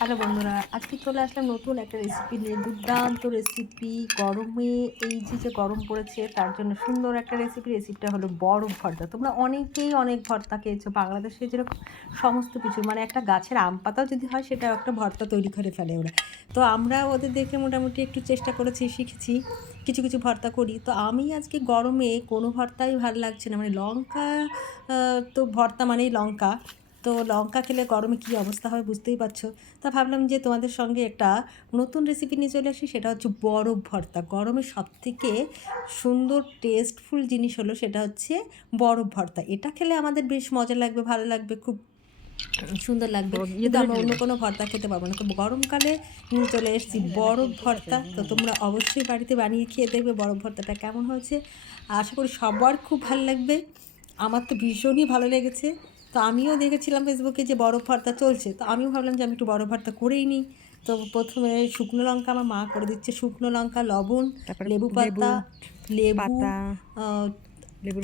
Hello বন্ধুরা, আজকে চলে আসলাম নতুন একটা রেসিপি নিয়ে, দুর্দান্ত রেসিপি গরমে, এই যে যে গরম পড়েছে, তার জন্য সুন্দর একটা রেসিপি রেসিপিটা হলো বরফ ভর্তা। তোমরা অনেকেই অনেক ভর্তা খেয়েছো, বাংলাদেশে যেরকম সমস্ত কিছু মানে একটা গাছের আম পাতাও যদি হয়, সেটা একটা ভর্তা তৈরি করে ফেলে ওরা। তো আমরা ওদের দেখে মোটামুটি একটু চেষ্টা করেছি, শিখেছি, কিছু কিছু ভর্তা করি। তো আমি আজকে গরমে কোনো ভর্তাই ভালো লাগছে না মানে লঙ্কা তো ভর্তা মানেই লঙ্কা। তো লঙ্কা খেলে গরমে কী অবস্থা হয় বুঝতেই পারছ? তা ভাবলাম যে তোমাদের সঙ্গে একটা নতুন রেসিপি নিয়ে চলে আসি সেটা হচ্ছে বরফ ভর্তা। গরমে সবথেকে সুন্দর টেস্টফুল জিনিস হলো সেটা হচ্ছে বরফ ভর্তা। এটা খেলে আমাদের বেশ মজা লাগবে ভালো লাগবে খুব সুন্দর লাগবে। কিন্তু আমরা অন্য কোনো ভর্তা খেতে পারব না। তো গরমকালে নিয়ে চলে এসেছি বরফ ভর্তা। তো তোমরা অবশ্যই বাড়িতে বানিয়ে খেয়ে দেখবে বরফ ভর্তাটা কেমন হয়েছে। আশা করি সবার খুব ভালো লাগবে। আমার তো ভীষণই ভালো লেগেছে। তো আমিও দেখেছিলাম ফেসবুকে যে বরফ ভর্তা চলছে। তো আমিও ভাবলাম যে আমি একটু বরফ ভর্তা করেই নিই। তো প্রথমে শুকনো লঙ্কা আমার মা করে দিচ্ছে। শুকনো লঙ্কা লবণ লেবু পাতা লেবু পাতা,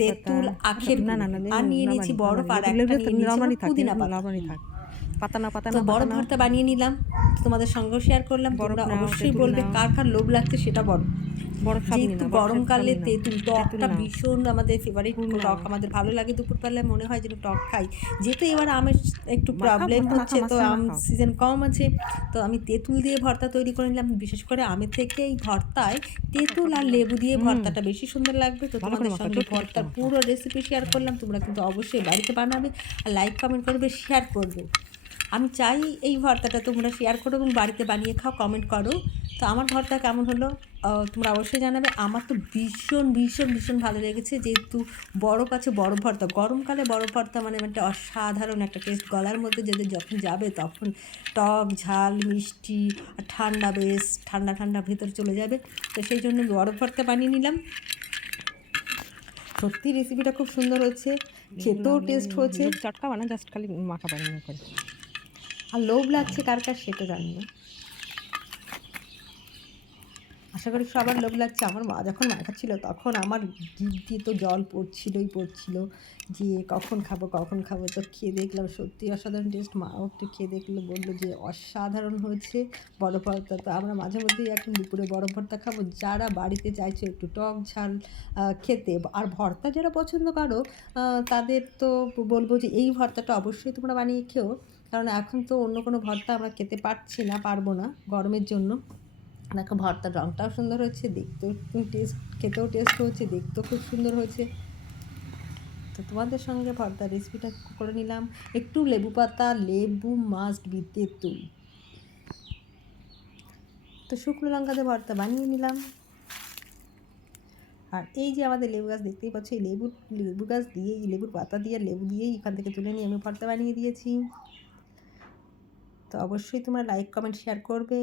তেঁতুল আখের না না না আর নিয়ে নিয়েছি বরফ আর একটা নিয়ে পুদিনা পাতা। পাতা না পাতা না বরফ পাতা ভর্তা বানিয়ে নিলাম। তোমাদের সঙ্গেও শেয়ার করলাম। তোমরা অবশ্যই বলবে কার কার লোভ লাগছে সেটা বলো। নিই যেহেতু গরমকালে। তেঁতুল টকটা ভীষণ আমাদের ফেভারিট টক। আমাদের ভালো লাগে দুপুরবেলায় মনে হয় যেন টক খাই। যেহেতু এবার আমের একটু প্রবলেম হচ্ছে তো আম সিজন কম আছে তো আমি তেঁতুল দিয়ে ভর্তা তৈরি করে নিলাম। বিশেষ করে আমের থেকে এই ভর্তায় তেঁতুল আর লেবু দিয়ে ভর্তাটা বেশি সুন্দর লাগবে। তো তোমাদের সঙ্গে ভর্তার পুরো রেসিপি শেয়ার করলাম। তোমরা কিন্তু অবশ্যই বাড়িতে বানাবে। আর লাইক কমেন্ট করবে শেয়ার করবে। আমি চাই এই ভর্তাটা তোমরা শেয়ার করো এবং বাড়িতে বানিয়ে খাও কমেন্ট করো। তো আমার ভর্তা কেমন হলো? তোমরা অবশ্যই জানাবে। আমার তো ভীষণ ভীষণ ভীষণ ভালো লেগেছে। যেহেতু বরফ আছে বরফ ভর্তা গরমকালে বরফ ভর্তা মানে একটা অসাধারণ একটা টেস্ট গলার মধ্যে যাদের যখন যাবে তখন টক ঝাল মিষ্টি আর ঠান্ডা বেশ ঠান্ডা ঠান্ডা ভেতরে চলে যাবে। তো সেই জন্য বরফ ভর্তা বানিয়ে নিলাম। সত্যি রেসিপিটা খুব সুন্দর হয়েছে খেতেও টেস্ট হয়েছে চটকা বানা জাস্ট খালি মাখা পানি করে আর লোভ লাগছে কার কার সেটা জানি না। আশা করি সবার লোভ লাগছে। আমার মা যখন মাখাচ্ছিল তখন আমার জিভ দিয়ে তো জল পড়ছিলই পড়ছিল যে কখন খাব কখন খাব। তো খেয়ে দেখলাম, সত্যি অসাধারণ টেস্ট মাও একটু খেয়ে দেখল, বলল যে অসাধারণ হয়েছে বড় ভর্তা তো আমরা মাঝে মধ্যেই এখন দুপুরে বড় ভর্তা খাব। যারা বাড়িতে চাইছো একটু টক ঝাল খেতে। আর ভর্তা যারা পছন্দ করো তাদের তো বলব যে এই ভর্তাটা অবশ্যই তোমরা বানিয়ে খেও। কারণ এখন তো অন্য কোনো ভর্তা আমরা খেতে পারছি না, পারব না গরমের জন্য। দেখো ভর্তার রঙটাও সুন্দর হয়েছে, দেখতেও টেস্ট খেতেও টেস্ট হয়েছে, দেখতেও খুব সুন্দর হয়েছে। তো তোমাদের সঙ্গে ভর্তার রেসিপিটা করে নিলাম। একটু লেবু পাতা, লেবু মাস্ট বি তেঁতুল। তো শুকনো লঙ্কাতে ভর্তা বানিয়ে নিলাম। আর এই যে আমাদের লেবু গাছ দেখতেই পাচ্ছ, এই লেবু লেবু গাছ দিয়ে লেবুর পাতা দিয়ে, লেবু দিয়েই এখান থেকে তুলে নিয়ে আমি ভর্তা বানিয়ে দিয়েছি। তো অবশ্যই তোমরা লাইক কমেন্ট শেয়ার করবে।